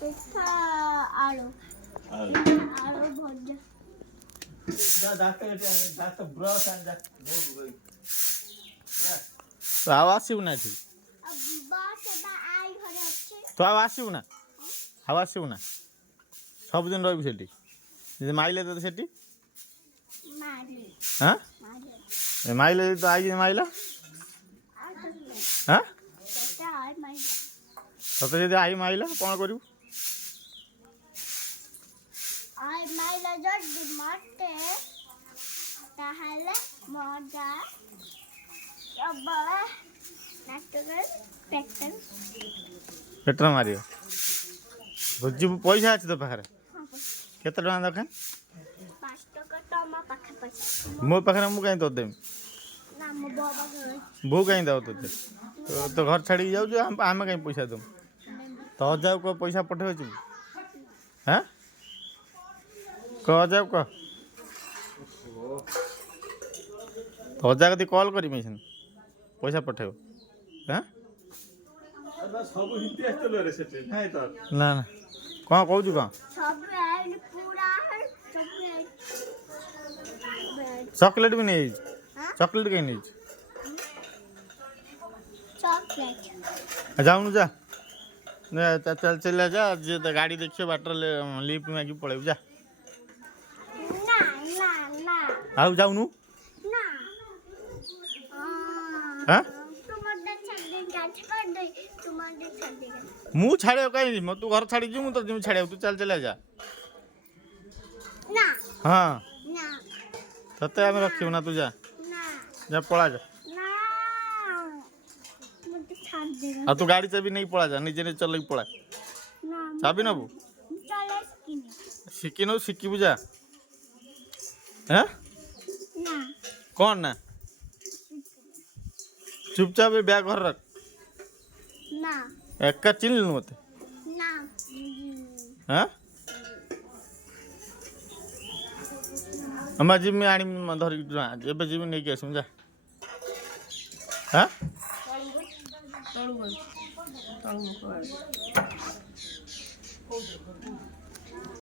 पिठा आलू आलू भजा जा दात ब्रश आणि जा बोल तो आव आसू ना एठी अब बस बा आई घरे अछि तो आव आसू ना आव आसू ना सब दिन रहबी सेठी जे माइले तो सेठी मारी हां मारी ए माइले तो आई माइला हां सेटा आई मारी तते जदि आई माइला कोन करू आई माइला जल्दी मरते ताहले मजा सबला नाटकर पेटन पेट्रा मारियो बुझी पैसा अछि तो पाखरे हां केते टका दखा 5 टका टमा पाखे पैसा मो पाखरे मु कहीं तो देम ना मो बाबा घर बो कहीं दो तोते तो घर छाड़ी जाऊ जो हम कहीं पैसा दम तो जाऊ को पैसा पठे छु हैं कह जाऊ कह तो जा कति कॉल करी मैं पैसा पठेब हैं अरे सब हिंदी आस्तलो रे सेठी नाही तो ना ना कौन कहू कौन सब है पूरा है चॉकलेट भी नहीं हां चॉकलेट कहीं नहीं चॉकलेट जाऊनु जा चल चल जा जे तो गाड़ी देखियो बाटर लिफ्ट मागी पळेब जा ना ना ना आउ जाऊनु ना हां तुम्हारे छड़ दे गाछ कर दे तुम्हारे छड़ देगा मु छाड़े कहीं मु तू घर छाड़ी जी मु तो जिम छाड़े तू चल चल जा ना हां ना तते हम रखियो ना तू जा ना जा पळा जा ना मुझे छड़ देगा आ तू गाड़ी चाबी नहीं पळा जा निजे ने चल पळा ना चाबी नबू चले स्किन शिकिनो शिकिबु जा हैं ना कौन ना चुपचाप बैग घर रख ना एका चिन्ह मत ना हाँ हम जिमी आनी धरिक एबे जिमी नहीं के आसम जा हाँ